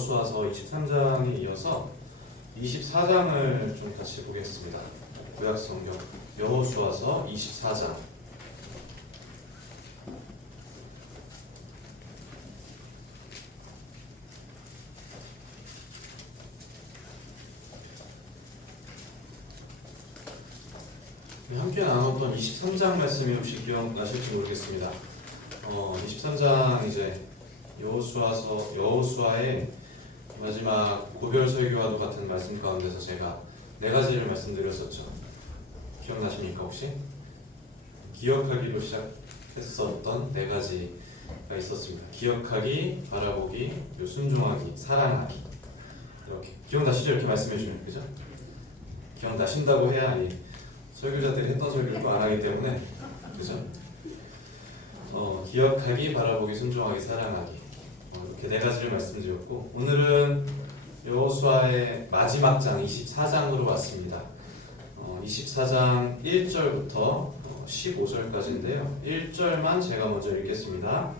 여호수아서 23장에 이어서 24장을 좀 같이 보겠습니다. 구약성경 여호수아서 24장. 함께 나눴던 23장 말씀이 혹시 기억나실지 모르겠습니다. 23장 이제 여호수아의 마지막 고별 설교와도 같은 말씀 가운데서 제가 네 가지를 말씀드렸었죠. 기억나십니까 혹시? 기억하기로 시작했었던 네 가지가 있었습니다. 기억하기, 바라보기, 순종하기, 사랑하기. 이렇게 기억나시죠? 이렇게 말씀해주면 그죠? 기억나신다고 해야 설교자들이 했던 설교를 또 안 하기 때문에 그죠? 기억하기, 바라보기, 순종하기, 사랑하기 이렇게 네 가지를 말씀드렸고 오늘은 여호수아의 마지막 장 24장으로 왔습니다. 24장 1절부터 15절까지인데요. 1절만 제가 먼저 읽겠습니다.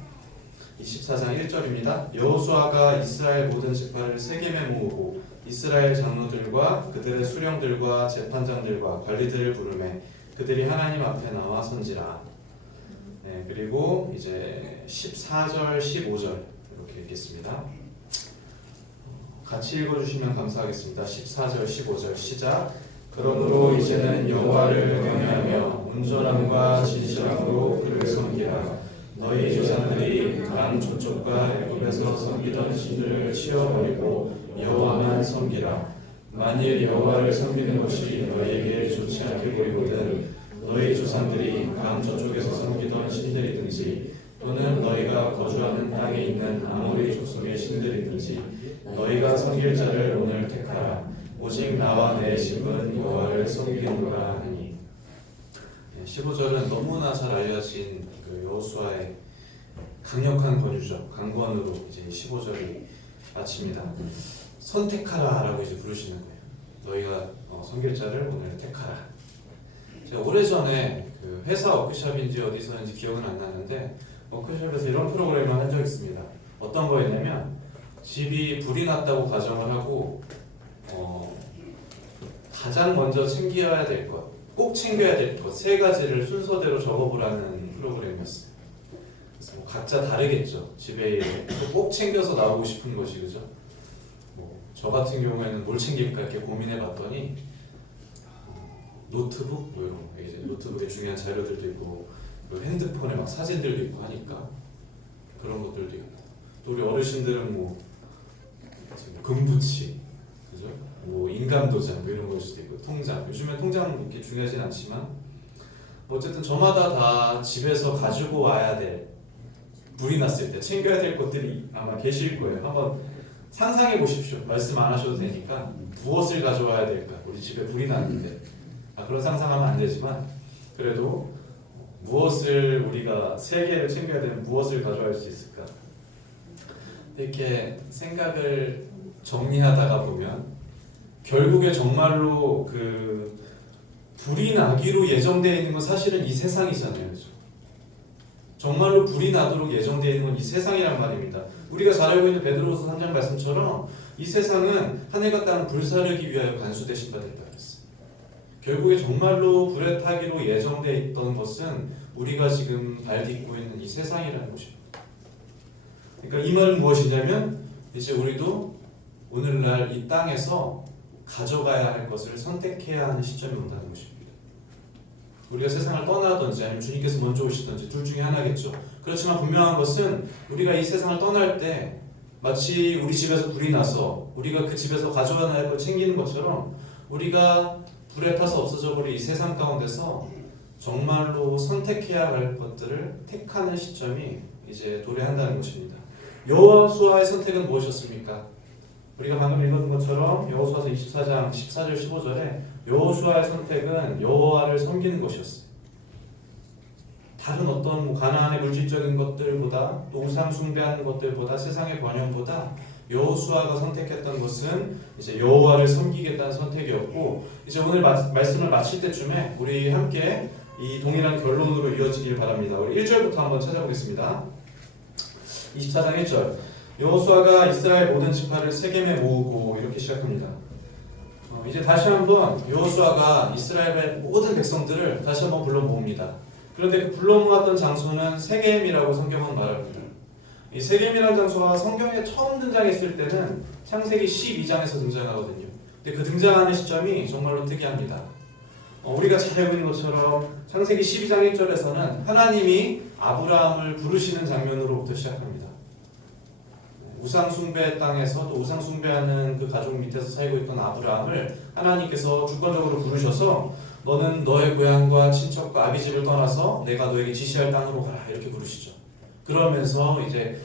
24장 1절입니다. 여호수아가 이스라엘 모든 지파를 세겜에 모으고 이스라엘 장로들과 그들의 수령들과 재판장들과 관리들을 부르매 그들이 하나님 앞에 나와 선지라. 네, 그리고 이제 14절, 15절 이렇게 읽겠습니다. 같이 읽어주시면 감사하겠습니다. 14절, 15절 시작. 그러므로 이제는 여호와를 경외하며 온전함과 진실함으로 그를 섬기라. 너희 조상들이 강 저쪽과 애굽에서 섬기던 신들을 치워버리고 여호와만 섬기라. 만일 여호와를 섬기는 것이 너희에게 좋지 않게 보이거든 너희 조상들이 강 저쪽에서 섬기던 신들이든지 또는 너희가 거주하는 땅에 있는 아모리 족속의 신들이든지 너희가 섬길 자를 오늘 택하라. 오직 나와 내 집은 여호와를 섬기노라 하니. 15절은 너무나 잘 알려진 그 여호수아의 강력한 권유죠. 강권으로 이제 15절이 마칩니다. 선택하라라고 이제 부르시는 거예요. 너희가 섬길 자를 오늘 택하라. 제가 오래전에 그 회사 워크숍인지 어디서인지 기억은 안 나는데 워크숍에서 이런 프로그램을 한 적이 있습니다. 어떤 거였냐면 집이 불이 났다고 가정을 하고 가장 먼저 챙겨야 될 것, 꼭 챙겨야 될 것 세 가지를 순서대로 적어보라는 프로그램이었어요. 그래서 각자 다르겠죠. 집에 꼭 챙겨서 나오고 싶은 것이 그죠? 저 같은 경우에는 뭘 챙길까 이렇게 고민해봤더니 노트북 이런 거 이제 노트북에 중요한 자료들도 있고 핸드폰에 막 사진들도 있고 하니까 그런 것들도 있고 또 우리 어르신들은 금부치 그죠? 인감도장 이런 걸 수도 있고 통장 요즘엔 통장 이렇게 중요하진 않지만 어쨌든 저마다 다 집에서 가지고 와야 될 불이 났을 때 챙겨야 될 것들이 아마 계실 거예요. 한번 상상해 보십시오. 말씀 안 하셔도 되니까 무엇을 가져와야 될까? 우리 집에 불이 났는데 그런 상상하면 안 되지만 그래도 무엇을 우리가 세 개를 챙겨야 되면 무엇을 가져갈 수 있을까? 이렇게 생각을 정리하다가 보면 결국에 정말로 그 불이 나기로 예정되어 있는 건 사실은 이 세상이잖아요. 그렇죠? 정말로 불이 나도록 예정되어 있는 건 이 세상이란 말입니다. 우리가 잘 알고 있는 베드로후서 3장 말씀처럼 이 세상은 하늘과 땅을 불사르기 위하여 간수되신 바 됐다 그랬어요. 결국에 정말로 불에 타기로 예정되어 있던 것은 우리가 지금 발 딛고 있는 이 세상이라는 것입니다. 그러니까 이 말은 무엇이냐면 이제 우리도 오늘날 이 땅에서 가져가야 할 것을 선택해야 하는 시점이 온다는 것입니다. 우리가 세상을 떠나든지 아니면 주님께서 먼저 오시든지 둘 중에 하나겠죠. 그렇지만 분명한 것은 우리가 이 세상을 떠날 때 마치 우리 집에서 불이 나서 우리가 그 집에서 가져가야 할 걸 챙기는 것처럼 우리가 불에 타서 없어져 버린 이 세상 가운데서 정말로 선택해야 할 것들을 택하는 시점이 이제 도래한다는 것입니다. 여호수아의 선택은 무엇이었습니까? 우리가 방금 읽은 것처럼 여호수아서 24장 14절 15절에 여호수아의 선택은 여호와를 섬기는 것이었어요. 다른 어떤 가나안의 물질적인 것들보다 또 우상 숭배하는 것들보다 세상의 번영보다 여호수아가 선택했던 것은 이제 여호와를 섬기겠다는 선택이었고 이제 오늘 말씀을 마칠 때쯤에 우리 함께 이 동일한 결론으로 이어지길 바랍니다. 우리 1절부터 한번 찾아보겠습니다. 24장 1절 여호수아가 이스라엘 모든 지파를 세겜에 모으고 이렇게 시작합니다. 이제 다시 한번 여호수아가 이스라엘의 모든 백성들을 다시 한번 불러 모읍니다. 그런데 그 불러 모았던 장소는 세겜이라고 성경은 말합니다. 이 세겜이라는 장소가 성경에 처음 등장했을 때는 창세기 12장에서 등장하거든요. 근데 그 등장하는 시점이 정말로 특이합니다. 우리가 잘 알고 있는 것처럼 창세기 12장 1절에서는 하나님이 아브라함을 부르시는 장면으로부터 시작합니다. 우상숭배 땅에서 또 우상숭배하는 그 가족 밑에서 살고 있던 아브라함을 하나님께서 주권적으로 부르셔서 너는 너의 고향과 친척과 아비집을 떠나서 내가 너에게 지시할 땅으로 가라 이렇게 부르시죠. 그러면서 이제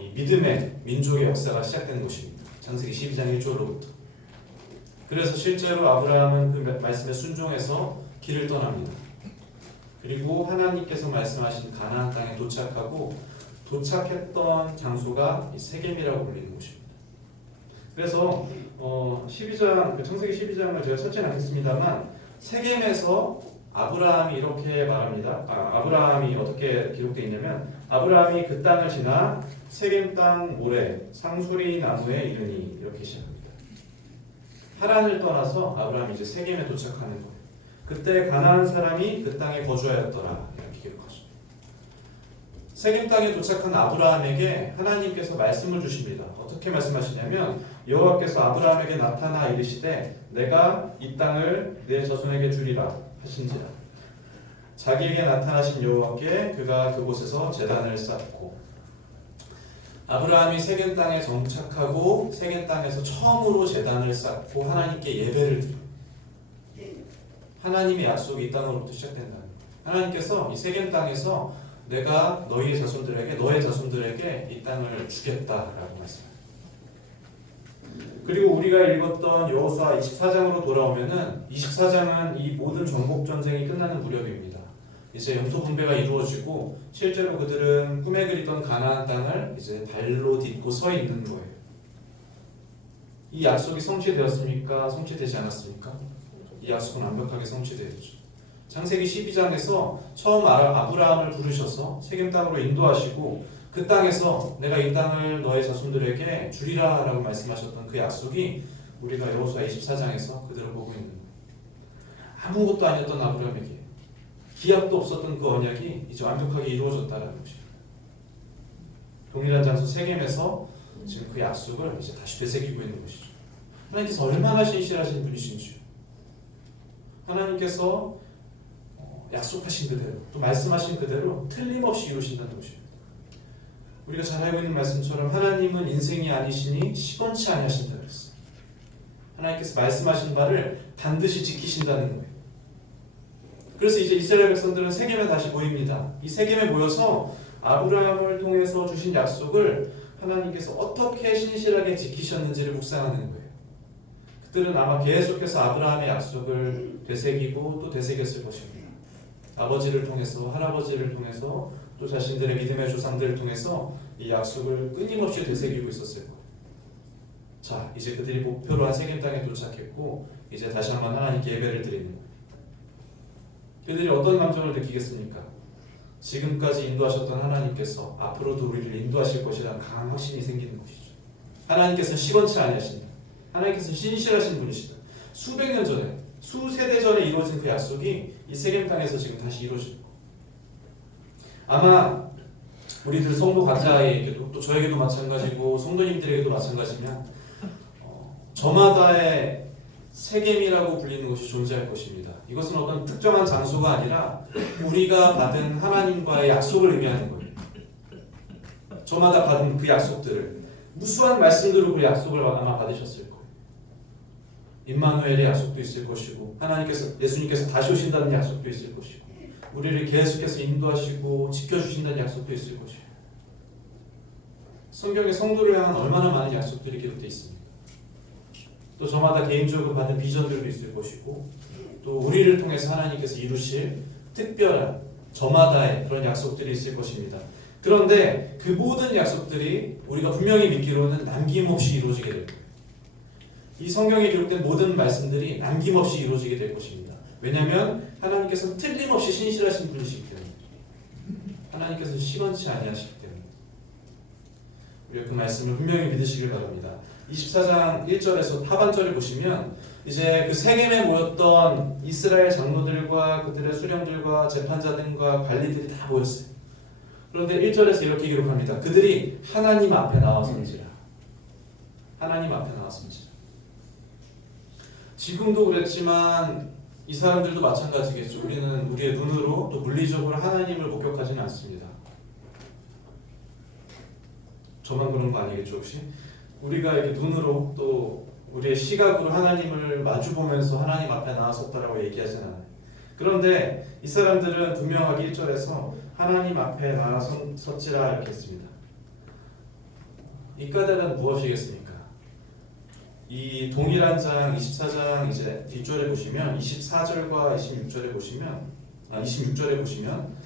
이 믿음의 민족의 역사가 시작되는 것입니다. 창세기 12장 1절로부터. 그래서 실제로 아브라함은 그 말씀에 순종해서 길을 떠납니다. 그리고 하나님께서 말씀하신 가나안 땅에 도착하고 도착했던 장소가 세겜이라고 불리는 곳입니다. 그래서 12장, 창세기 12장을 제가 찾지는 않겠습니다만 세겜에서 아브라함이 이렇게 말합니다. 아브라함이 어떻게 기록되어 있냐면 아브라함이 그 땅을 지나 세겜 땅 모래 상수리 나무에 이르니 이렇게 시작합니다. 하란을 떠나서 아브라함이 이제 세겜에 도착하는 거예요. 그때 가나안 사람이 그 땅에 거주하였더라 이렇게 기록하죠. 세겜 땅에 도착한 아브라함에게 하나님께서 말씀을 주십니다. 어떻게 말씀하시냐면 여호와께서 아브라함에게 나타나 이르시되 내가 이 땅을 내 자손에게 주리라 하신지라. 자기에게 나타나신 여호와께 그가 그곳에서 제단을 쌓고 아브라함이 세겜 땅에 정착하고 세겜 땅에서 처음으로 제단을 쌓고 하나님께 예배를 드려. 하나님의 약속이 이 땅으로부터 시작된다는 거예요. 하나님께서 이 세겜 땅에서 내가 너의 자손들에게 이 땅을 주겠다라고 말씀합니다. 그리고 우리가 읽었던 여호수아 24장으로 돌아오면은 24장은 이 모든 정복 전쟁이 끝나는 무렵입니다. 이제 영토 분배가 이루어지고 실제로 그들은 꿈에 그리던 가나안 땅을 이제 발로 딛고 서 있는 거예요. 이 약속이 성취되었습니까? 성취되지 않았습니까? 이 약속은 완벽하게 성취되었죠. 창세기 12장에서 처음 아브라함을 부르셔서 세겜 땅으로 인도하시고 그 땅에서 내가 이 땅을 너의 자손들에게 주리라 라고 말씀하셨던 그 약속이 우리가 여호수아 24장에서 그대로 보고 있는 거예요. 아무것도 아니었던 아브라함에게 기약도 없었던 그 언약이 이제 완벽하게 이루어졌다는 것입니다. 동일한 장소 세겜에서 지금 그 약속을 이제 다시 되새기고 있는 것이죠. 하나님께서 얼마나 신실하신 분이신지요. 하나님께서 약속하신 그대로 또 말씀하신 그대로 틀림없이 이루신다는 것입니다. 우리가 잘 알고 있는 말씀처럼 하나님은 인생이 아니시니 시건치 아니하신다 그랬어요. 하나님께서 말씀하신 바를 반드시 지키신다는 거예요. 그래서 이제 이스라엘 백성들은 세겜에 다시 모입니다. 이 세겜에 모여서 아브라함을 통해서 주신 약속을 하나님께서 어떻게 신실하게 지키셨는지를 묵상하는 거예요. 그들은 아마 계속해서 아브라함의 약속을 되새기고 또 되새겼을 것입니다. 아버지를 통해서 할아버지를 통해서 또 자신들의 믿음의 조상들을 통해서 이 약속을 끊임없이 되새기고 있었을 거예요. 자, 이제 그들이 목표로 한 세겜 땅에 도착했고 이제 다시 한번 하나님께 예배를 드리는 거예요. 그들이 어떤 감정을 느끼겠습니까? 지금까지 인도하셨던 하나님께서 앞으로도 우리를 인도하실 것이라는 강한 확신이 생기는 것이죠. 하나님께서 시건치 아니하신다. 하나님께서 신실하신 분이시다. 수백 년 전에, 수세대 전에 이루어진 그 약속이 이 세겜 땅에서 지금 다시 이루어집니다. 아마 우리들 성도 각자에게도 또 저에게도 마찬가지고 성도님들에게도 마찬가지면 저마다의 세겜이라고 불리는 것이 존재할 것입니다. 이것은 어떤 특정한 장소가 아니라 우리가 받은 하나님과의 약속을 의미하는 거예요. 저마다 받은 그 약속들을 무수한 말씀들로 그 약속을 아마 받으셨을 거예요. 임마누엘의 약속도 있을 것이고 예수님께서 다시 오신다는 약속도 있을 것이고 우리를 계속해서 인도하시고 지켜주신다는 약속도 있을 것이고 성경에 성도를 향한 얼마나 많은 약속들이 기록되어 있습니다. 또 저마다 개인적으로 받은 비전들도 있을 것이고 또 우리를 통해서 하나님께서 이루실 특별한 저마다의 그런 약속들이 있을 것입니다. 그런데 그 모든 약속들이 우리가 분명히 믿기로는 남김없이 이루어지게 될 거예요. 이 성경에 기록된 모든 말씀들이 남김없이 이루어지게 될 것입니다. 왜냐하면 하나님께서 틀림없이 신실하신 분이시기 때문에 하나님께서 시건치 아니하시기 때문에 우리가 그 말씀을 분명히 믿으시길 바랍니다. 24장 1절에서 하반절을 보시면 이제 그 세겜에 모였던 이스라엘 장로들과 그들의 수령들과 재판자들과 관리들이 다 모였어요. 그런데 1절에서 이렇게 기록합니다. 그들이 하나님 앞에 나와선지라. 하나님 앞에 나와선지라. 지금도 그랬지만 이 사람들도 마찬가지겠죠. 우리는 우리의 눈으로 또 물리적으로 하나님을 목격하지는 않습니다. 저만 그런 거 아니겠죠 혹시? 우리가 이렇게 눈으로 또 우리의 시각으로 하나님을 마주보면서 하나님 앞에 나왔었다라고 얘기하진 않아요. 그런데 이 사람들은 분명하게 1절에서 하나님 앞에 나섰지라 이렇게 했습니다. 이 까닭은 무엇이겠습니까? 이 동일한 장 24장 이제 뒷절에 보시면 24절과 26절에 보시면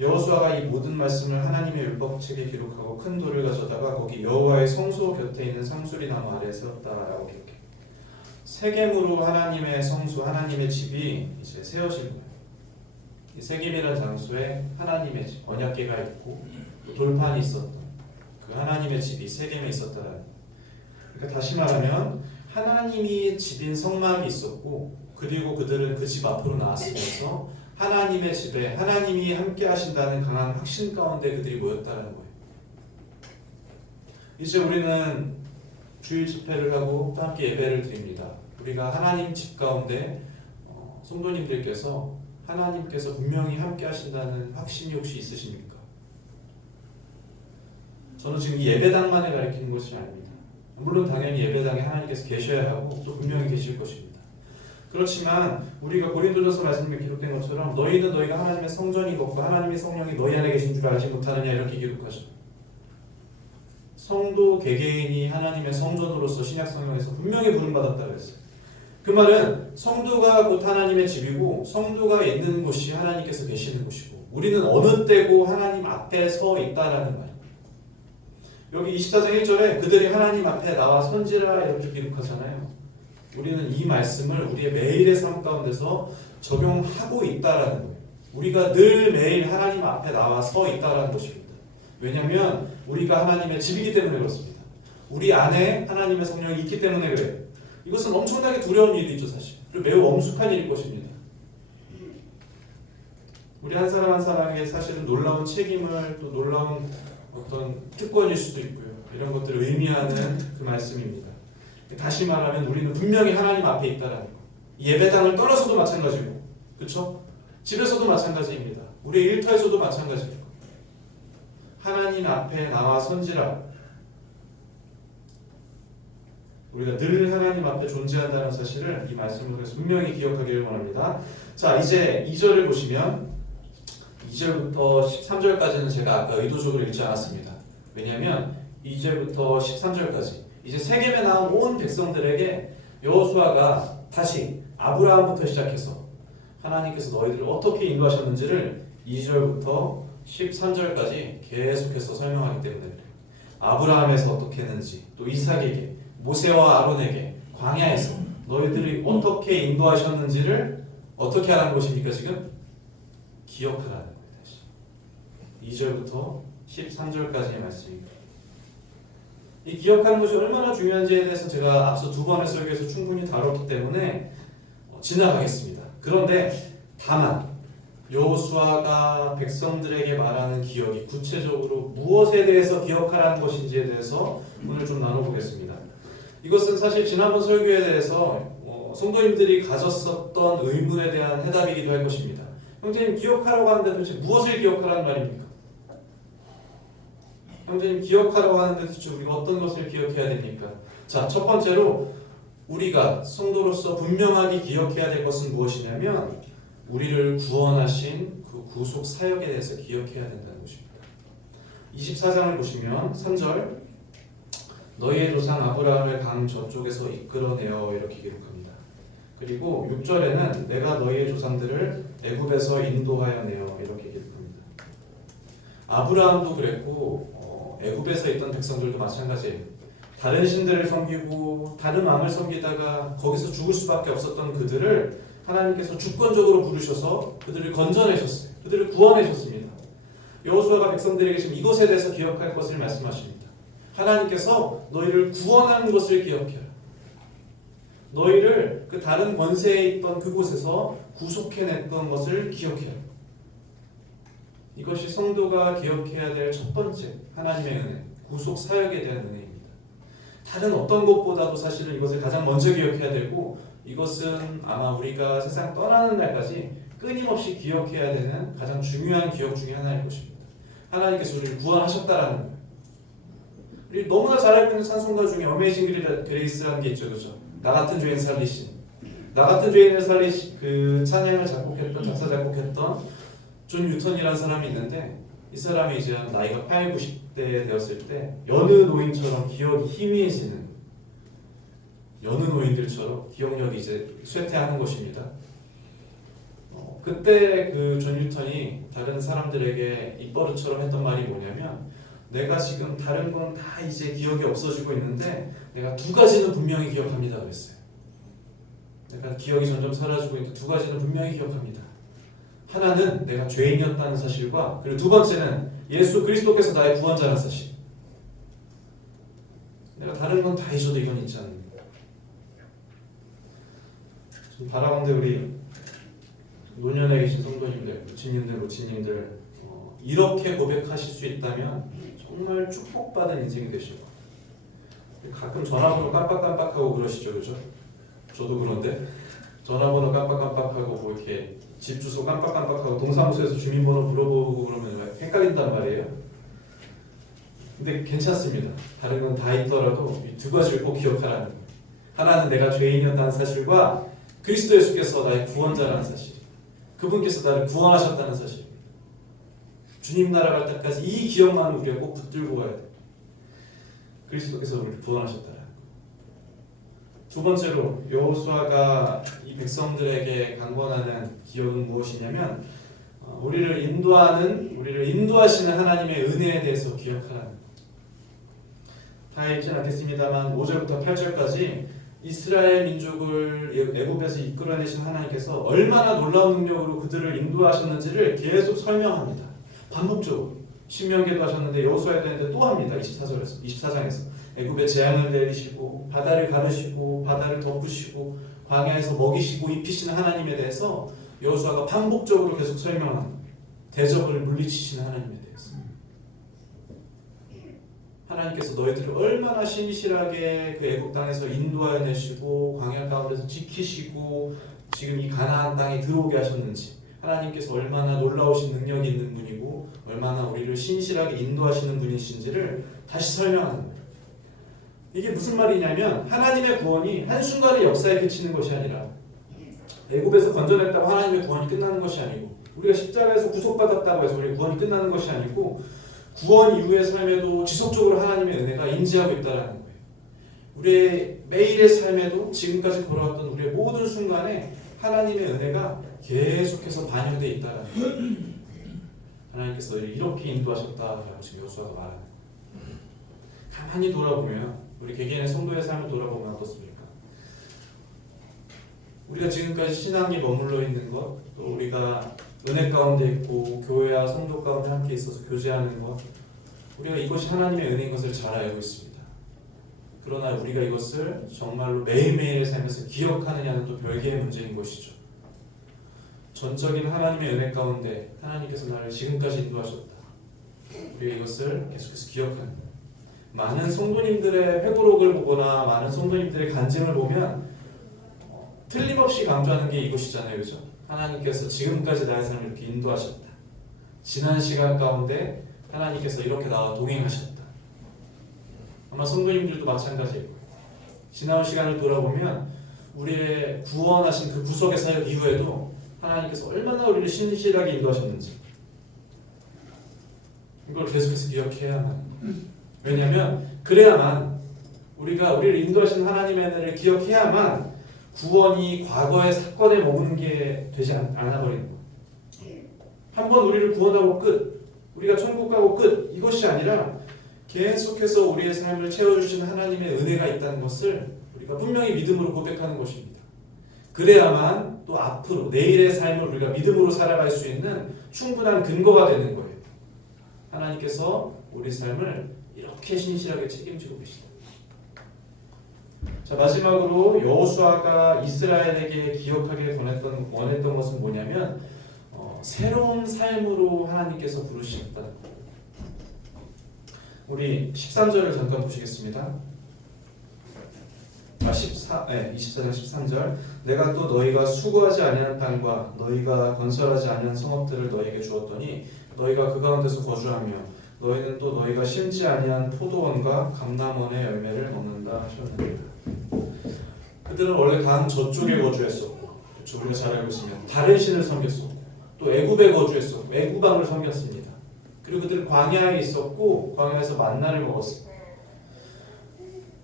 여호수아가 이 모든 말씀을 하나님의 율법책에 기록하고 큰 돌을 가져다가 거기 여호와의 성소 곁에 있는 상수리 나무 아래에 세웠다라고 기록해요. 세겜으로 하나님의 성소, 하나님의 집이 이제 세워진 거예요. 이 세겜이라는 장소에 하나님의 집, 언약궤가 있고 돌판이 있었던 그 하나님의 집이 세겜에 있었다라는 거예요. 그러니까 다시 말하면 하나님이 집인 성막이 있었고 그리고 그들은 그 집 앞으로 나왔으면서 하나님의 집에 하나님이 함께 하신다는 강한 확신 가운데 그들이 모였다는 거예요. 이제 우리는 주일 집회를 하고 또 함께 예배를 드립니다. 우리가 하나님 집 가운데 성도님들께서 하나님께서 분명히 함께 하신다는 확신이 혹시 있으십니까? 저는 지금 이 예배당만을 가리키는 것이 아닙니다. 물론 당연히 예배당에 하나님께서 계셔야 하고 또 분명히 계실 것입니다. 그렇지만 우리가 고린도전서 말씀에 기록된 것처럼 너희는 너희가 하나님의 성전이 걷고 하나님의 성령이 너희 안에 계신 줄 알지 못하느냐 이렇게 기록하죠. 성도 개개인이 하나님의 성전으로서 신약 성경에서 분명히 부름받았다고 그랬어요. 그 말은 성도가 곧 하나님의 집이고 성도가 있는 곳이 하나님께서 계시는 곳이고 우리는 어느 때고 하나님 앞에 서 있다라는 말이에요. 여기 24장 1절에 그들이 하나님 앞에 나와 선지라 이렇게 기록하잖아요. 우리는 이 말씀을 우리의 매일의 삶 가운데서 적용하고 있다라는 거예요. 우리가 늘 매일 하나님 앞에 나와 서 있다라는 것입니다. 왜냐하면 우리가 하나님의 집이기 때문에 그렇습니다. 우리 안에 하나님의 성령이 있기 때문에 그래요. 이것은 엄청나게 두려운 일이죠 사실. 그리고 매우 엄숙한 일일 것입니다. 우리 한 사람 한 사람에게 사실은 놀라운 책임을 또 놀라운 어떤 특권일 수도 있고요. 이런 것들을 의미하는 그 말씀입니다. 다시 말하면 우리는 분명히 하나님 앞에 있다라는 거. 예배당을 떠나서도 마찬가지고, 그렇죠? 집에서도 마찬가지입니다. 우리 일터에서도 마찬가지고. 하나님 앞에 나와 선지라. 우리가 늘 하나님 앞에 존재한다는 사실을 이 말씀을 통해서 분명히 기억하기를 원합니다. 자, 이제 2절을 보시면 2절부터 13절까지는 제가 아까 의도적으로 읽지 않았습니다. 왜냐하면 2절부터 13절까지 이제 세겜에 나온 온 백성들에게 여호수아가 다시 아브라함부터 시작해서 하나님께서 너희들을 어떻게 인도하셨는지를 2절부터 13절까지 계속해서 설명하기 때문에 그래요. 아브라함에서 어떻게 했는지 또 이삭에게 모세와 아론에게 광야에서 너희들이 어떻게 인도하셨는지를 어떻게 하라는 것입니까 지금? 기억하라는 거예요. 다시 2절부터 13절까지의 말씀입니다. 이 기억하는 것이 얼마나 중요한지에 대해서 제가 앞서 두 번의 설교에서 충분히 다뤘기 때문에 지나가겠습니다. 그런데 다만 여호수아가 백성들에게 말하는 기억이 구체적으로 무엇에 대해서 기억하라는 것인지에 대해서 오늘 좀 나눠보겠습니다. 이것은 사실 지난번 설교에 대해서 성도님들이 가졌었던 의문에 대한 해답이기도 할 것입니다. 형제님 기억하라고 하는데 도대체 무엇을 기억하라는 말입니까? 형제님 기억하라고 하는데 도대체 우리가 어떤 것을 기억해야 됩니까? 자, 첫 번째로 우리가 성도로서 분명하게 기억해야 될 것은 무엇이냐면 우리를 구원하신 그 구속 사역에 대해서 기억해야 된다는 것입니다. 24장을 보시면 3절 너희의 조상 아브라함을 강 저쪽에서 이끌어내어 이렇게 기록합니다. 그리고 6절에는 내가 너희의 조상들을 애굽에서 인도하여 내어 이렇게 기록합니다. 아브라함도 그랬고 애굽에서 있던 백성들도 마찬가지예요. 다른 신들을 섬기고 다른 왕을 섬기다가 거기서 죽을 수밖에 없었던 그들을 하나님께서 주권적으로 부르셔서 그들을 건져내셨어요. 그들을 구원하셨습니다. 여호수아가 백성들에게 지금 이것에 대해서 기억할 것을 말씀하십니다. 하나님께서 너희를 구원한 것을 기억해라. 너희를 그 다른 권세에 있던 그곳에서 구속해냈던 것을 기억해라. 이것이 성도가 기억해야 될 첫 번째 하나님의 은혜, 구속 사역에 대한 은혜입니다. 다른 어떤 것보다도 사실은 이것을 가장 먼저 기억해야 되고, 이것은 아마 우리가 세상 떠나는 날까지 끊임없이 기억해야 되는 가장 중요한 기억 중에 하나일 것입니다. 하나님께서 우리를 구원하셨다라는 거예요. 우리 너무나 잘 알고 있는 찬송가 중에 어메이징 그레이스라는 게 있죠, 그렇죠? 나 같은 죄인 살리신, 나 같은 죄인을 살리신 그 찬양을 작사 작곡했던 존 뉴턴이라는 사람이 있는데, 이 사람이 이제 나이가 8, 90대 되었을 때 여느 노인처럼 기억이 희미해지는, 여느 노인들처럼 기억력이 이제 쇠퇴하는 것입니다. 그때 그 존 뉴턴이 다른 사람들에게 입버릇처럼 했던 말이 뭐냐면, 내가 지금 다른 건 다 이제 기억이 없어지고 있는데 내가 두 가지는 분명히 기억합니다 그랬어요. 내가 기억이 점점 사라지고 있는데 두 가지는 분명히 기억합니다. 하나는 내가 죄인이었다는 사실과, 그리고 두 번째는 예수 그리스도께서 나의 구원자라는 사실. 내가 다른 건 다 잊어도 이건 있지 않는 거예요. 바라건대 우리 노년에 계신 성도님들, 부친님들, 모친님들, 이렇게 고백하실 수 있다면 정말 축복받은 인생이 되실 거예요. 가끔 전화번호 깜빡깜빡하고 그러시죠, 그죠? 저도 그런데 전화번호 깜빡깜빡하고 뭐 이렇게 집 주소 깜빡깜빡하고 동사무소에서 주민번호 물어보고 그러면 헷갈린단 말이에요. 근데 괜찮습니다. 다른 건 다 있더라도 이 두 가지를 꼭 기억하라는 거예요. 하나는 내가 죄인이었다는 사실과 그리스도 예수께서 나의 구원자라는 사실, 그분께서 나를 구원하셨다는 사실. 주님 나라 갈 때까지 이 기억만은 우리가 꼭 붙들고 가야 돼요. 그리스도께서 우리를 구원하셨다라는 거. 두 번째로 여호수아가 이 백성들에게 강권하는 기억은 무엇이냐면, 우리를 인도하시는 하나님의 은혜에 대해서 기억하라는 거. 다 읽진 않겠습니다만 5절부터 8절까지 이스라엘 민족을 애굽에서 이끌어내신 하나님께서 얼마나 놀라운 능력으로 그들을 인도하셨는지를 계속 설명합니다. 반복적으로. 신명기도 하셨는데 여호수아에도 했는데 또 합니다. 24장에서 애굽에 재앙을 내리시고 바다를 가르시고 바다를 덮으시고 광야에서 먹이시고 입히시는 하나님에 대해서 여호수아가 반복적으로 계속 설명합니다. 대적을 물리치시는 하나님에 대해서. 하나님께서 너희들을 얼마나 신실하게 그 애굽 땅에서 인도하여 내시고 광야 가운데서 지키시고 지금 이 가나안 땅에 들어오게 하셨는지, 하나님께서 얼마나 놀라우신 능력이 있는 분이고 얼마나 우리를 신실하게 인도하시는 분이신지를 다시 설명하는 거예요. 이게 무슨 말이냐면, 하나님의 구원이 한순간의 역사에 그치는 것이 아니라, 애굽에서 건져냈다고 하나님의 구원이 끝나는 것이 아니고, 우리가 십자가에서 구속받았다고 해서 우리의 구원이 끝나는 것이 아니고, 구원 이후의 삶에도 지속적으로 하나님의 은혜가 임재하고 있다는 거예요. 우리의 매일의 삶에도 지금까지 걸어왔던 우리의 모든 순간에 하나님의 은혜가 계속해서 반영되어 있다는 거예요. 하나님께서 이렇게 인도하셨다라고 지금 여호수아가 말하는 거예요. 가만히 돌아보면, 우리 개개인의 성도의 삶을 돌아보면 어떻습니까? 우리가 지금까지 신앙에 머물러 있는 것, 또 우리가 은혜 가운데 있고 교회와 성도 가운데 함께 있어서 교제하는 것, 우리가 이것이 하나님의 은혜인 것을 잘 알고 있습니다. 그러나 우리가 이것을 정말로 매일매일의 삶에서 기억하느냐는 또 별개의 문제인 것이죠. 전적인 하나님의 은혜 가운데 하나님께서 나를 지금까지 인도하셨다. 우리가 이것을 계속해서 기억하는 거예요. 많은 성도님들의 회고록을 보거나 많은 성도님들의 간증을 보면 틀림없이 강조하는 게 이것이잖아요, 그렇죠? 하나님께서 지금까지 나의 삶을 이렇게 인도하셨다. 지난 시간 가운데 하나님께서 이렇게 나와 동행하셨다. 아마 성도님들도 마찬가지예요. 지나온 시간을 돌아보면 우리의 구원하신 그 구속의 사역 이후에도 하나님께서 얼마나 우리를 신실하게 인도하셨는지, 이걸 계속해서 기억해야만. 왜냐하면 그래야만 우리를 인도하신 하나님의 은혜를 기억해야만 구원이 과거의 사건에 머무는 게 되지 않아버리는 거예요. 한번 우리를 구원하고 끝, 우리가 천국 가고 끝, 이것이 아니라 계속해서 우리의 삶을 채워주신 하나님의 은혜가 있다는 것을 우리가 분명히 믿음으로 고백하는 것입니다. 그래야만 또 앞으로 내일의 삶을 우리가 믿음으로 살아갈 수 있는 충분한 근거가 되는 거예요. 하나님께서 우리 삶을 이렇게 신실하게 책임지고 계시다. 자, 마지막으로 여호수아가 이스라엘에게 기억하기를 원했던 것은 뭐냐면 새로운 삶으로 하나님께서 부르시겠다는 거예요. 우리 13절을 잠깐 보시겠습니다. 24장 13절. 내가 또 너희가 수고하지 아니한 땅과 너희가 건설하지 아니한 성읍들을 너희에게 주었더니 너희가 그 가운데서 거주하며 너희는 또 너희가 심지 아니한 포도원과 감람원의 열매를 먹는다 하셨느니라. 그들은 원래 강 저쪽에 거주했었고, 그렇죠? 우리가 잘 알고 있으면 다른 신을 섬겼었고, 또 애굽에 거주했었고, 애굽왕을 섬겼습니다. 그리고 그들은 광야에 있었고, 광야에서 만나를 먹었습니다.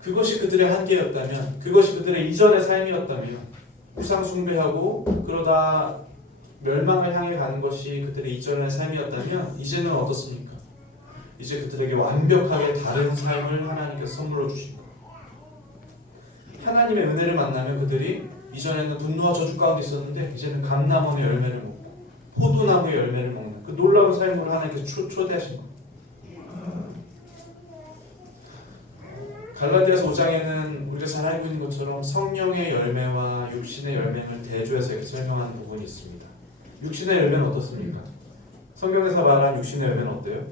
그것이 그들의 한계였다면, 그것이 그들의 이전의 삶이었다면, 우상 숭배하고 그러다 멸망을 향해 가는 것이 그들의 이전의 삶이었다면, 이제는 어떻습니까? 이제 그들에게 완벽하게 다른 삶을 하나님께서 선물로 주신 거예요. 하나님의 은혜를 만나면 그들이 이전에는 분노와 저주 가운데 있었는데 이제는 감람원의 열매를 먹고 포도나무의 열매를 먹는 그 놀라운 삶으로 하나님께서 초대하신 거예요. 갈라디아서 5장에는 우리가 잘 알고 있는 것처럼 성령의 열매와 육신의 열매를 대조해서 이렇게 설명하는 부분이 있습니다. 육신의 열매는 어떻습니까? 성경에서 말한 육신의 열매는 어때요?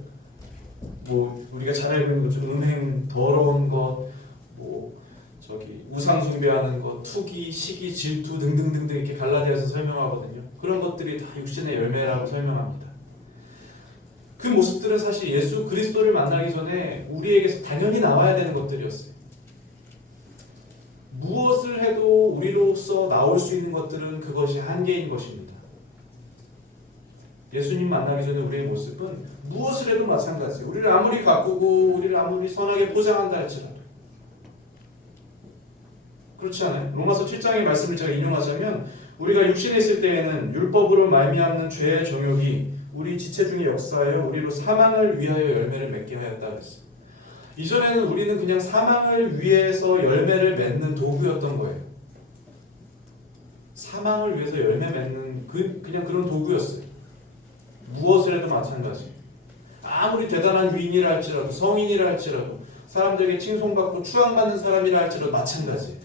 뭐 우리가 잘 알고 있는 것처럼 음행, 더러운 것, 우상 숭배하는 것, 투기, 시기, 질투 등등등등 이렇게 갈라디아서 설명하거든요. 그런 것들이 다 육신의 열매라고 설명합니다. 그 모습들은 사실 예수 그리스도를 만나기 전에 우리에게서 당연히 나와야 되는 것들이었어요. 무엇을 해도 우리로서 나올 수 있는 것들은 그것이 한계인 것입니다. 예수님 만나기 전에 우리의 모습은 무엇을 해도 마찬가지예요. 우리를 아무리 가꾸고 우리를 아무리 선하게 포장한다 할지라도 그렇지 않아요? 로마서 7장의 말씀을 제가 인용하자면 우리가 육신에 있을 때에는 율법으로 말미암는 죄의 정욕이 우리 지체 중에 역사하여 우리로 사망을 위하여 열매를 맺게 하였다 그랬어요. 이전에는 우리는 그냥 사망을 위해서 열매를 맺는 도구였던 거예요. 사망을 위해서 열매 맺는 그냥 그런 도구였어요. 무엇을 해도 마찬가지. 아무리 대단한 위인이라 할지라도 성인이라 할지라도 사람들에게 칭송받고 추앙받는 사람이라 할지라도 마찬가지.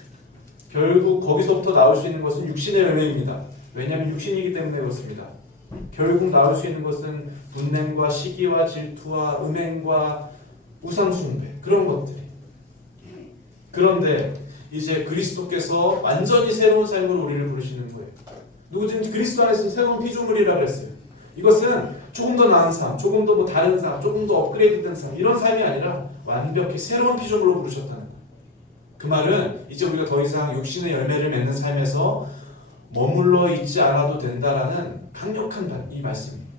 결국 거기서부터 나올 수 있는 것은 육신의 열매입니다. 왜냐하면 육신이기 때문에 그렇습니다. 결국 나올 수 있는 것은 분냄과 시기와 질투와 음행과 우상 숭배 그런 것들. 그런데 이제 그리스도께서 완전히 새로운 삶으로 우리를 부르시는 거예요. 누구든지 그리스도 안에서 새로운 피조물이라고 했어요. 이것은 조금 더 나은 삶, 조금 더 다른 삶, 조금 더 업그레이드된 삶 이런 삶이 아니라 완벽히 새로운 피조물로 부르셨다는 거예요. 그 말은 이제 우리가 더 이상 육신의 열매를 맺는 삶에서 머물러 있지 않아도 된다라는 강력한 이 말씀입니다.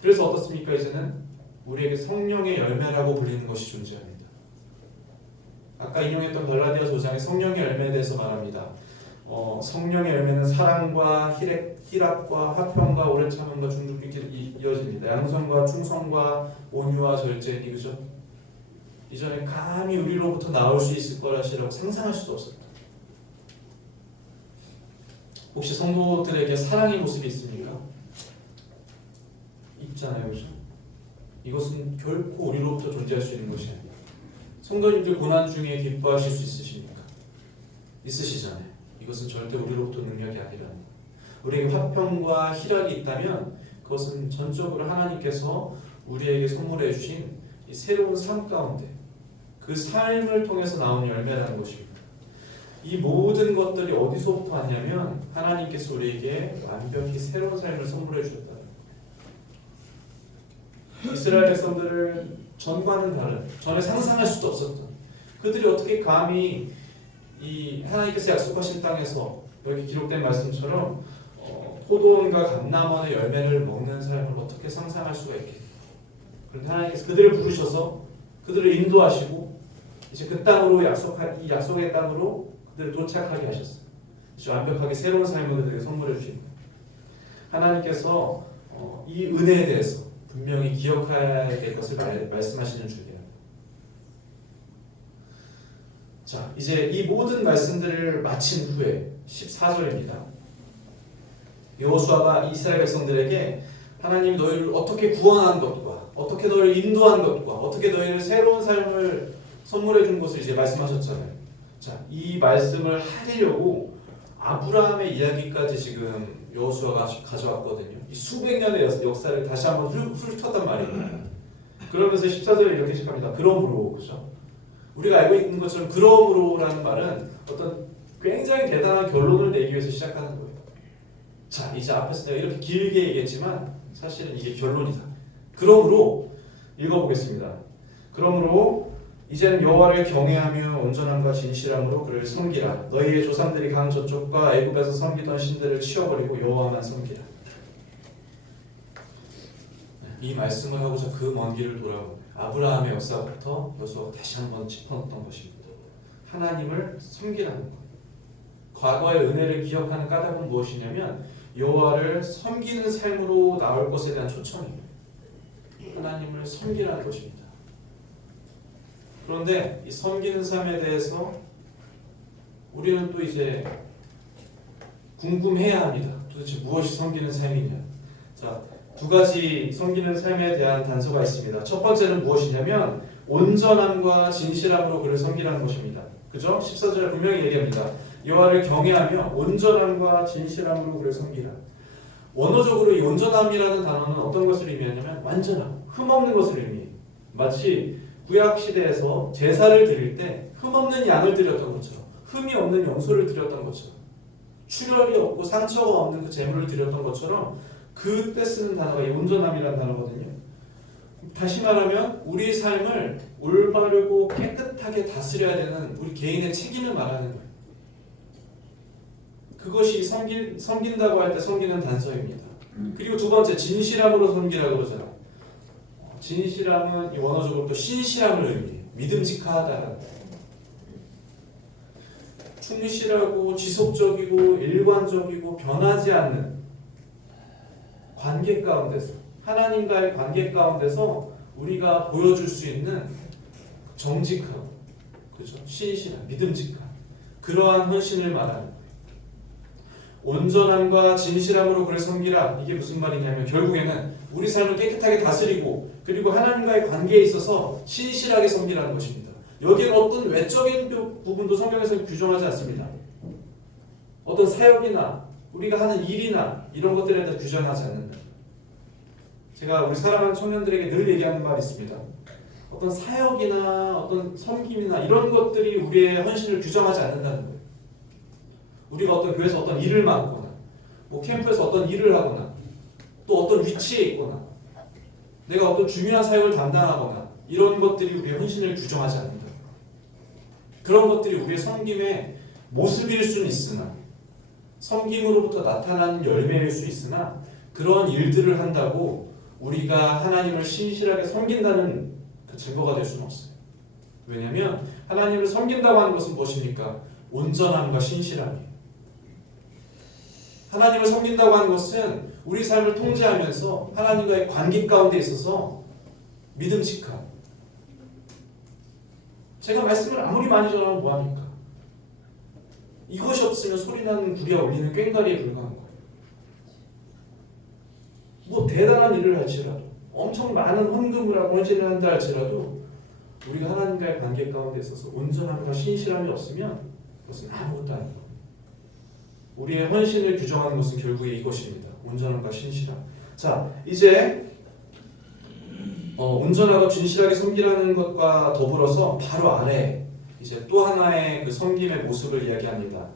그래서 어떻습니까? 이제는 우리에게 성령의 열매라고 불리는 것이 존재합니다. 아까 인용했던 갈라디아서 5장의 성령의 열매에 대해서 말합니다. 성령의 열매는 사랑과 희락과 화평과 오래 참음과 중직이 이어집니다. 양선과 충성과 온유와 절제니 그죠? 이전에 감히 우리로부터 나올 수 있을 거라시라고 상상할 수도 없었다. 혹시 성도들에게 사랑의 모습이 있습니까? 있잖아요, 그죠? 이것은 결코 우리로부터 존재할 수 있는 것이 아닙니다. 성도님들 고난 중에 기뻐하실 수 있으십니까? 있으시잖아요. 이것은 절대 우리로부터 능력이 아니라는 거예요. 우리에게 화평과 희락이 있다면 그것은 전적으로 하나님께서 우리에게 선물해 주신 이 새로운 삶 가운데 그 삶을 통해서 나오는 열매라는 것입니다. 이 모든 것들이 어디서부터 왔냐면 하나님께서 우리에게 완벽히 새로운 삶을 선물해 주셨다는 거예요. 이스라엘 백성들을 전과는 다른, 전에 상상할 수도 없었던 그들이 어떻게 감히 이 하나님께서 약속하신 땅에서 여기 기록된 말씀처럼 포도원과 감람원의 열매를 먹는 삶을 어떻게 상상할 수가 있겠어요. 그런데 하나님께서 그들을 부르셔서 그들을 인도하시고 이제 그 땅으로 이 약속의 땅으로 그들을 도착하게 하셨어요. 이제 완벽하게 새로운 삶을 그들에게 선물해 주신 거예요. 하나님께서 이 은혜에 대해서 분명히 기억해야 될 것을 말씀하시는 줄이에요. 자, 이제 이 모든 말씀들을 마친 후에 14절입니다. 여호수아가 이스라엘 백성들에게 하나님이 너희를 어떻게 구원한 것과 어떻게 너희를 인도한 것과 어떻게 너희를 새로운 삶을 선물해 준 것을 이제 말씀하셨잖아요. 자, 이 말씀을 하려고 아브라함의 이야기까지 지금 여호수아가 가져왔거든요. 이 수백 년의 역사를 다시 한번 훑었단 말이에요. 그러면서 14절에 이렇게 시작합니다. 그러므로, 그죠? 우리가 알고 있는 것처럼 그러므로라는 말은 어떤 굉장히 대단한 결론을 내기 위해서 시작하는 거예요. 자, 이제 앞에서 내가 이렇게 길게 얘기했지만 사실은 이게 결론이다. 그러므로 읽어보겠습니다. 그러므로 이제는 여호와를 경외하며 온전함과 진실함으로 그를 섬기라. 너희의 조상들이 강 저쪽과 애굽에서 섬기던 신들을 치워버리고 여호와만 섬기라. 이 말씀을 하고서 그 먼 길을 돌아온 아브라함의 역사부터 여호수아가 다시 한번 짚어놓던 것입니다. 하나님을 섬기라는 것. 과거의 은혜를 기억하는 까닭은 무엇이냐면 여호와를 섬기는 삶으로 나올 것에 대한 초청입니다. 하나님을 섬기라는 것입니다. 그런데 이 섬기는 삶에 대해서 우리는 또 이제 궁금해야 합니다. 도대체 무엇이 섬기는 삶이냐? 자, 두 가지 섬기는 삶에 대한 단서가 있습니다. 첫 번째는 무엇이냐면 온전함과 진실함으로 그를 섬기라는 것입니다. 그죠? 14절에 분명히 얘기합니다. 여호와를 경외하며 온전함과 진실함으로 그를 섬기라. 원어적으로 이 온전함이라는 단어는 어떤 것을 의미하냐면 완전함, 흠없는 것을 의미해요. 마치 구약 시대에서 제사를 드릴 때 흠없는 양을 드렸던 것처럼, 흠이 없는 염소를 드렸던 것처럼, 출혈이 없고 상처가 없는 그 제물을 드렸던 것처럼 그때 쓰는 단어가 이 온전함이라는 단어거든요. 다시 말하면 우리의 삶을 올바르고 깨끗하게 다스려야 되는 우리 개인의 책임을 말하는 거예요. 그것이 섬긴다고 할 때 섬기는 단서입니다. 그리고 두 번째, 진실함으로 섬기라고 그러잖아요. 진실함은 이 원어적으로 또 신실함을 의미해요. 믿음직하다라는 거예요. 충실하고 지속적이고 일관적이고 변하지 않는 관계 가운데서, 하나님과의 관계 가운데서 우리가 보여줄 수 있는 정직함, 그렇죠? 신실함, 믿음직함, 그러한 헌신을 말하는 거예요. 온전함과 진실함으로 그를 섬기라. 이게 무슨 말이냐면 결국에는 우리 삶을 깨끗하게 다스리고 그리고 하나님과의 관계에 있어서 신실하게 섬기라는 것입니다. 여기에는 어떤 외적인 부분도 성경에서 규정하지 않습니다. 어떤 사역이나 우리가 하는 일이나 이런 것들에 대해서 규정하지 않는다. 제가 우리 사랑하는 청년들에게 늘 얘기하는 말이 있습니다. 어떤 사역이나 어떤 섬김이나 이런 것들이 우리의 헌신을 규정하지 않는다는 거예요. 우리가 어떤 교회에서 어떤 일을 맡거나 뭐 캠프에서 어떤 일을 하거나 또 어떤 위치에 있거나 내가 어떤 중요한 사역을 담당하거나 이런 것들이 우리의 헌신을 규정하지 않는다. 그런 것들이 우리의 섬김의 모습일 수는 있으나 섬김으로부터 나타나는 열매일 수 있으나 그런 일들을 한다고 우리가 하나님을 신실하게 섬긴다는 그 증거가 될 수는 없어요. 왜냐하면 하나님을 섬긴다고 하는 것은 무엇입니까? 온전함과 신실함이에요. 하나님을 섬긴다고 하는 것은 우리 삶을 통제하면서 하나님과의 관계 가운데 있어서 믿음직함. 제가 말씀을 아무리 많이 전하면 뭐합니까? 이것이 없으면 소리나는 구리와 울리는 꽹과리에 불과한 거예요. 뭐 대단한 일을 할지라도 엄청 많은 헌금을 하고 헌신을 한다 할지라도 우리가 하나님과의 관계 가운데 있어서 온전함과 신실함이 없으면 그것은 아무것도 아니에요. 우리의 헌신을 규정하는 것은 결국에 이것입니다. 온전함과 신실함. 자, 이제 온전하고 진실하게 섬기라는 것과 더불어서 바로 아래 이제 또 하나의 그 섬김의 모습을 이야기합니다.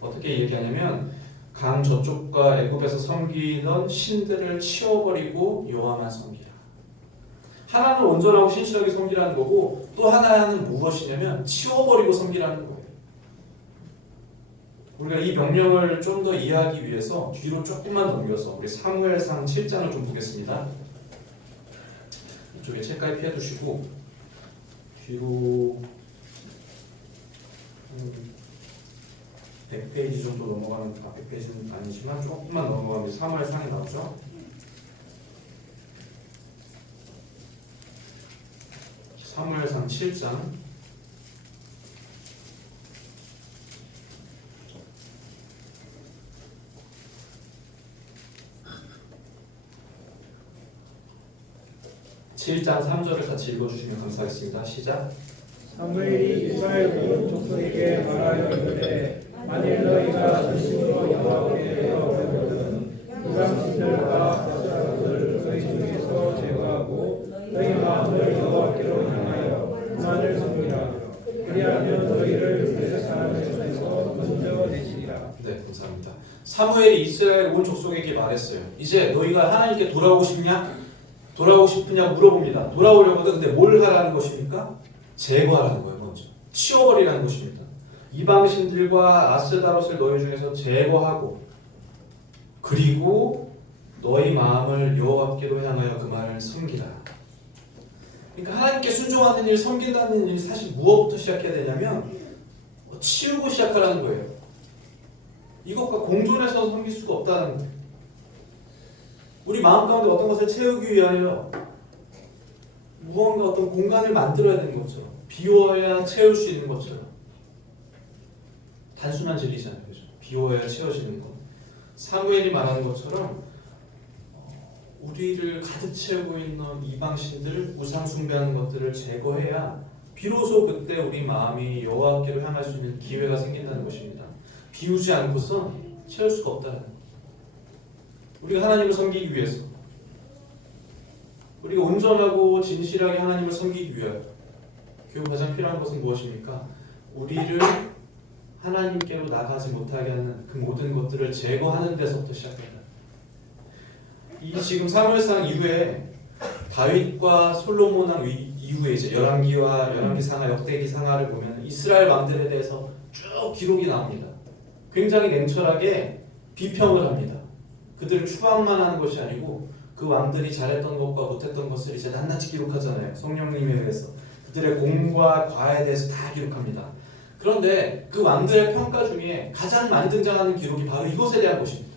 어떻게 얘기하냐면 강 저쪽과 애굽에서 섬기던 신들을 치워버리고 여호와만 섬기라. 하나는 온전하고 신실하게 섬기라는 거고 또 하나는 무엇이냐면 치워버리고 섬기라는 거예요. 우리가 이 명령을 좀 더 이해하기 위해서 뒤로 조금만 넘겨서 우리 사무엘상 7장을 좀 보겠습니다. 이쪽에 책까지 피해 두시고 뒤로 100페이지 정도 넘어가면 100페이지는 아니지만 조금만 넘어가면 사무엘상이 나오죠. 사무엘상 7장 7장 3절을 같이 읽어주시면 감사하겠습니다. 시작. 사무엘이 이스라엘 온 족속에게 말하여 이르되 만일 너희가 진심으로 여호와께 대하거든 우상신들과 아스라엘을 너희 중에서 제거하고 너희 마음을 여호와께로 향하여 그만을 섬기라. 그리하면 너희를 그 사람의 손에서 건져내시리라. 네, 감사합니다. 사무엘이 이스라엘 온 족속에게 말했어요. 이제 너희가 하나님께 돌아오고 싶냐? 돌아오고 싶으냐 물어봅니다. 돌아오려거든. 근데 뭘 하라는 것입니까? 제거하라는 거예요. 먼저 치워버리라는 것입니다. 이방신들과 아스다롯을 너희 중에서 제거하고 그리고 너희 마음을 여호와께로 향하여 그만을 섬기라. 그러니까 하나님께 순종하는 일, 섬긴다는 일이 사실 무엇부터 시작해야 되냐면 치우고 시작하라는 거예요. 이것과 공존해서 섬길 수가 없다는 거예요. 우리 마음 가운데 어떤 것을 채우기 위하여 무언가 어떤 공간을 만들어야 되는 것처럼 비워야 채울 수 있는 것처럼 단순한 진리잖아요. 그렇죠? 비워야 채워지는 것. 사무엘이 말하는 것처럼 우리를 가득 채우고 있는 이방신들, 우상 숭배하는 것들을 제거해야 비로소 그때 우리 마음이 여호와께로 향할 수 있는 기회가 생긴다는 것입니다. 비우지 않고서 채울 수가 없다는 거예요. 우리가 하나님을 섬기기 위해서, 우리가 온전하고 진실하게 하나님을 섬기기 위하여 결국 가장 필요한 것은 무엇입니까? 우리를 하나님께로 나가지 못하게 하는 그 모든 것들을 제거하는 데서부터 시작된다. 이 지금 사무엘상 이후에 다윗과 솔로몬 왕 이후에 이제 열왕기와 열왕기상하, 역대기상하를 보면 이스라엘 왕들에 대해서 쭉 기록이 나옵니다. 굉장히 냉철하게 비평을 합니다. 그들을 추앙만 하는 것이 아니고 그 왕들이 잘했던 것과 못했던 것을 이제 낱낱이 기록하잖아요. 성령님에 의해서 그들의 공과 과에 대해서 다 기록합니다. 그런데 그 왕들의 평가 중에 가장 많이 등장하는 기록이 바로 이것에 대한 것입니다.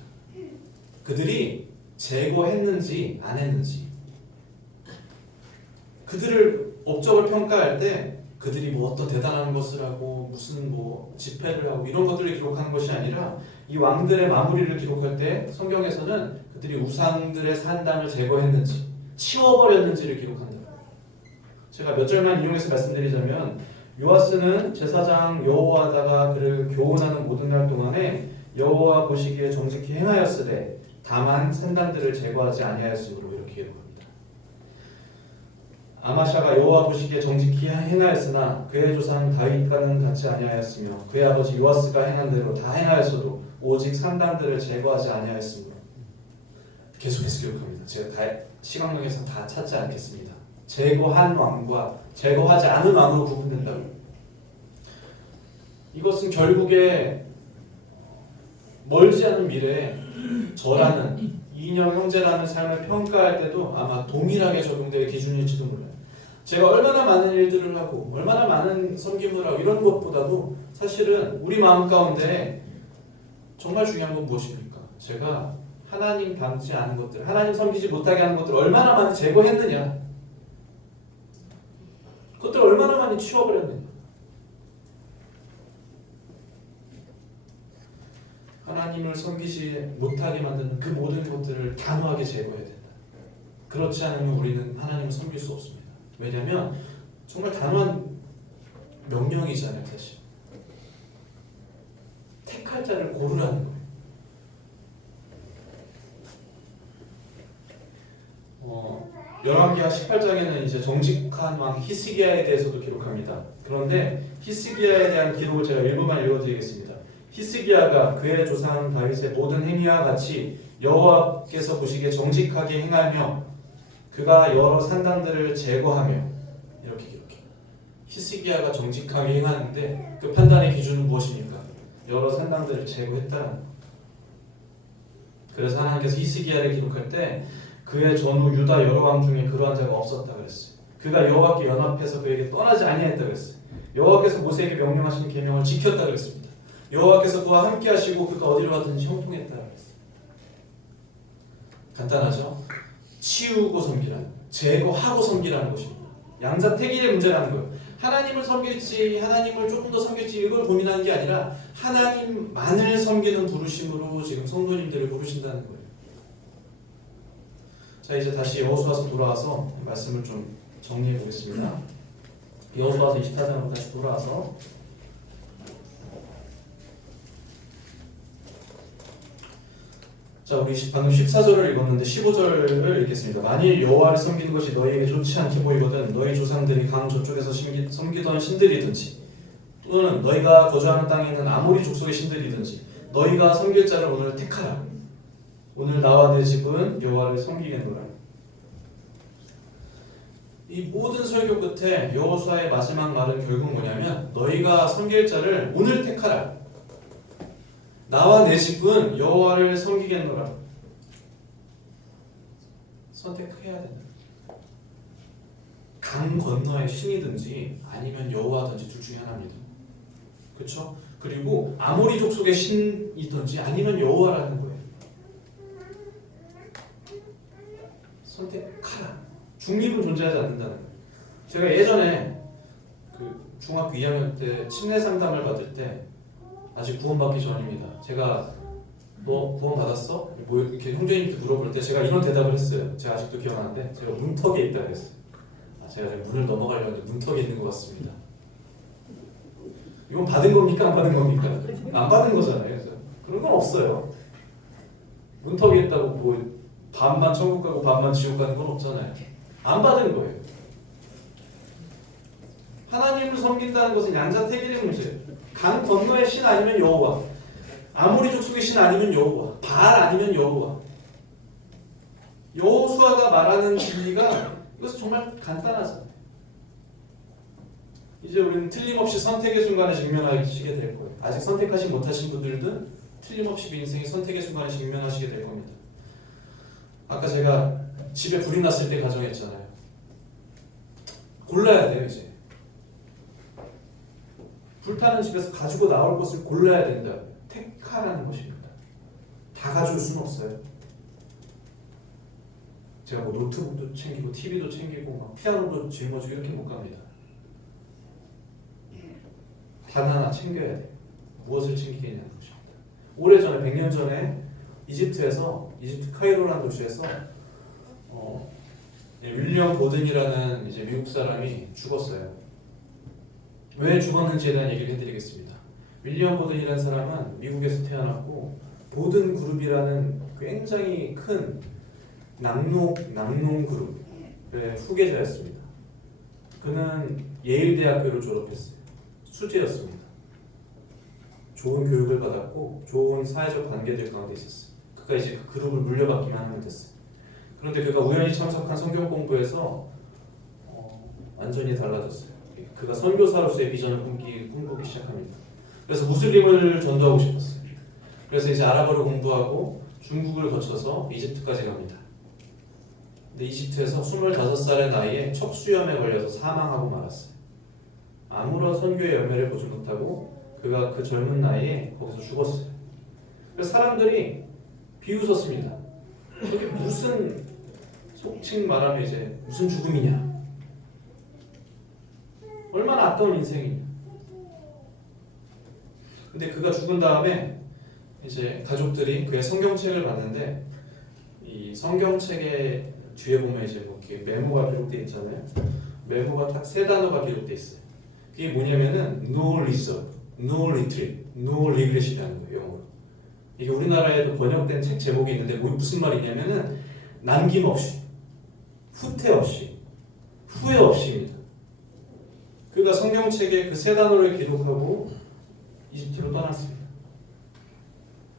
그들이 제거했는지 안 했는지, 그들을 업적을 평가할 때 그들이 뭐 어떤 대단한 것을 하고 무슨 뭐 집회를 하고 이런 것들을 기록하는 것이 아니라 이 왕들의 마무리를 기록할 때 성경에서는 그들이 우상들의 산당을 제거했는지 치워버렸는지를 기록한다. 제가 몇 절만 인용해서 말씀드리자면 요아스는 제사장 여호와다가 그를 교훈하는 모든 날 동안에 여호와 보시기에 정직히 행하였으되 다만 산당들을 제거하지 아니하였으므로 이렇게 기록합니다. 아마샤가 여호와 보시기에 정직히 행하였으나 그의 조상 다윗과는 같이 아니하였으며 그의 아버지 요아스가 행한 대로 다 행하였어도 오직 산당들을 제거하지 아니하였으므로 계속해서 기록합니다. 제가 다 시각명에서 다 찾지 않겠습니다. 제거한 왕과 제거하지 않은 왕으로 구분된다고. 이것은 결국에 멀지 않은 미래에 저라는 이인영 형제라는 삶을 평가할 때도 아마 동일하게 적용될 기준일지도 몰라요. 제가 얼마나 많은 일들을 하고 얼마나 많은 섬김을 하고 이런 것보다도 사실은 우리 마음 가운데 정말 중요한 건 무엇입니까? 제가 하나님 닮지 않은 것들, 하나님 섬기지 못하게 하는 것들을 얼마나 많이 제거했느냐, 그것들을 얼마나 많이 치워버렸느냐. 하나님을 섬기지 못하게 만드는 그 모든 것들을 단호하게 제거해야 된다. 그렇지 않으면 우리는 하나님을 섬길 수 없습니다. 왜냐하면 정말 단호한 명령이잖아요. 사실 택할 자를 고르라는 거예요. 열왕기하 18장에는 이제 정직한 왕 히스기야에 대해서도 기록합니다. 그런데 히스기야에 대한 기록을 제가 일부만 읽어드리겠습니다. 히스기야가 그의 조상 다윗의 모든 행위와 같이 여호와께서 보시기에 정직하게 행하며 그가 여러 산당들을 제거하며 이렇게 기록해요. 히스기야가 정직하게 행하는데 그 판단의 기준은 무엇입니까? 여러 산당들을 제거했다는 것. 그래서 하나님께서 히스기야를 기록할 때 그의 전후 유다 여러 왕 중에 그러한 자가 없었다 그랬어요. 그가 여호와께 연합해서 그에게 떠나지 아니했다 그랬어요. 여호와께서 모세에게 명령하신 계명을 지켰다 그랬습니다. 여호와께서 그와 함께 하시고 그가 어디로 가든지 형통했다 그랬어요. 간단하죠? 치우고 섬기라는, 제거하고 섬기라는 것입니다. 양자택일의 문제라는 거예요. 하나님을 섬길지 하나님을 조금 더 섬길지 이걸 고민하는 게 아니라 하나님만을 섬기는 부르심으로 지금 성도님들을 부르신다는 거예요. 자, 이제 다시 여호수아서 돌아와서 말씀을 좀 정리해 보겠습니다. 여호수아서 24장으로 다시 돌아와서 자, 우리 방금 14절을 읽었는데 15절을 읽겠습니다. 만일 여호와를 섬기는 것이 너희에게 좋지 않게 보이거든 너희 조상들이 강 저쪽에서 섬기던 신들이든지 또는 너희가 거주하는 땅에 있는 아모리 족속의 신들이든지 너희가 섬길 자를 오늘 택하라. 오늘 나와 내 집은 여호와를 섬기겠노라. 이 모든 설교 끝에 여호수아의 마지막 말은 결국 뭐냐면 너희가 섬길 자를 오늘 택하라. 나와 내 집은 여호와를 섬기겠노라. 선택해야 된다. 강 건너의 신이든지 아니면 여호와든지 둘 중에 하나입니다. 그렇죠? 그리고 아모리 족속의 신이든지 아니면 여호와라는 거예요. 선택하라. 중립은 존재하지 않는다는 거예요. 제가 예전에 그 중학교 2학년 때 침례 상담을 받을 때 아직 구원받기 전입니다. 제가 너 구원 받았어? 뭐 이렇게 형제님한테 물어볼 때 제가 이런 대답을 했어요. 제가 아직도 기억나는데 제가 문턱에 있다 그랬어요. 제가 문을 넘어가려는데 문턱에 있는 것 같습니다. 이건 받은 겁니까? 안 받은 겁니까? 안 받은 거잖아요. 그래서 그런 건 없어요. 문턱에 있다고 뭐 반만 천국 가고 반만 지옥 가는 건 없잖아요. 안 받은 거예요. 하나님을 섬긴다는 것은 양자택일의 문제예요. 강 건너의 신 아니면 여호와, 아모리 족속의 신 아니면 여호와, 바알 아니면 여호와. 여호수아가 말하는 진리가 이것은 정말 간단하잖아요. 이제 우리는 틀림없이 선택의 순간에 직면하시게 될 거예요. 아직 선택하지 못하신 분들은 틀림없이 인생의 선택의 순간에 직면하시게 될 겁니다. 아까 제가 집에 불이 났을 때 가정했잖아요. 골라야 돼요. 이제 불타는 집에서 가지고 나올 것을 골라야 된다. 택하라는 것입니다. 다 가져올 수는 없어요. 제가 뭐 노트북도 챙기고 TV도 챙기고 막 피아노도 짊어지고 이렇게 못 갑니다. 단 하나 챙겨야 돼요. 무엇을 챙기겠냐는 것입니다. 오래전에 100년 전에 이집트 카이로라는 도시에서 윌리엄 보든이라는 이제 미국 사람이 죽었어요. 왜 죽었는지에 대한 얘기를 해드리겠습니다. 윌리엄 보든이라는 사람은 미국에서 태어났고 보든 그룹이라는 굉장히 큰 낙농 그룹의 후계자였습니다. 그는 예일 대학교를 졸업했어요. 수재였습니다. 좋은 교육을 받았고 좋은 사회적 관계들 가운데 있었어요. 그가 이제 그 그룹을 물려받기만 하면 됐어요. 그런데 그가 우연히 참석한 성경 공부에서 완전히 달라졌어요. 그가 선교사로서의 비전을 꿈꾸기 시작합니다. 그래서 무슬림을 전도하고 싶었어요. 그래서 이제 아랍어를 공부하고 중국을 거쳐서 이집트까지 갑니다. 근데 이집트에서 25살의 나이에 척수염에 걸려서 사망하고 말았어요. 아무런 선교의 열매를 보지 못하고 그가 그 젊은 나이에 거기서 죽었어요. 그래서 사람들이 비웃었습니다. 그게 무슨 속칭 말하면 이제 무슨 죽음이냐? 얼마나 아까운 인생이냐? 근데 그가 죽은 다음에 이제 가족들이 그의 성경책을 봤는데 이 성경책의 뒤에 보면 이제 뭐 이렇게 메모가 기록돼 있잖아요. 메모가 딱 3단어가 기록돼 있어요. 그게 뭐냐면은 no reserve, no retreat, no regret이라는 거예요. 영어로. 이게 우리나라에도 번역된 책 제목이 있는데 무슨 말이냐면은 남김없이, 후퇴 없이, 후회 없이입니다. 그가 성경책에 그 3단어를 기록하고 이집트로 떠났습니다.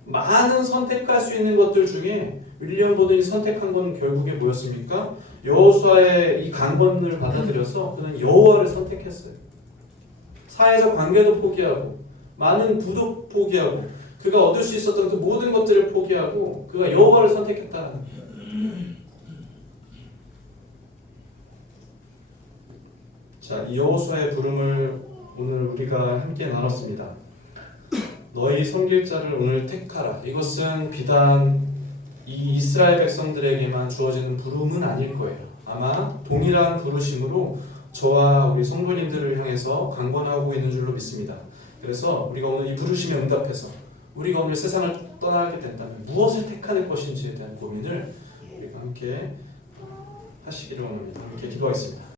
많은 선택할 수 있는 것들 중에 윌리엄 보든이 선택한 건 결국에 뭐였습니까? 여호수아의 이 강권을 받아들여서 그는 여호와를 선택했어요. 사회적 관계도 포기하고 많은 부도 포기하고 그가 얻을 수 있었던 그 모든 것들을 포기하고 그가 여호와를 선택했다는 거예요. 자, 이 여호수아의 부름을 오늘 우리가 함께 나눴습니다. 너희 섬길 자를 오늘 택하라. 이것은 비단 이 이스라엘 백성들에게만 주어지는 부름은 아닐 거예요. 아마 동일한 부르심으로 저와 우리 성도님들을 향해서 강권하고 있는 줄로 믿습니다. 그래서 우리가 오늘 이 부르심에 응답해서 우리가 오늘 세상을 떠나게 된다면 무엇을 택하는 것인지에 대한 고민을 우리가 함께 하시기를 원합니다. 이렇게 기도하겠습니다.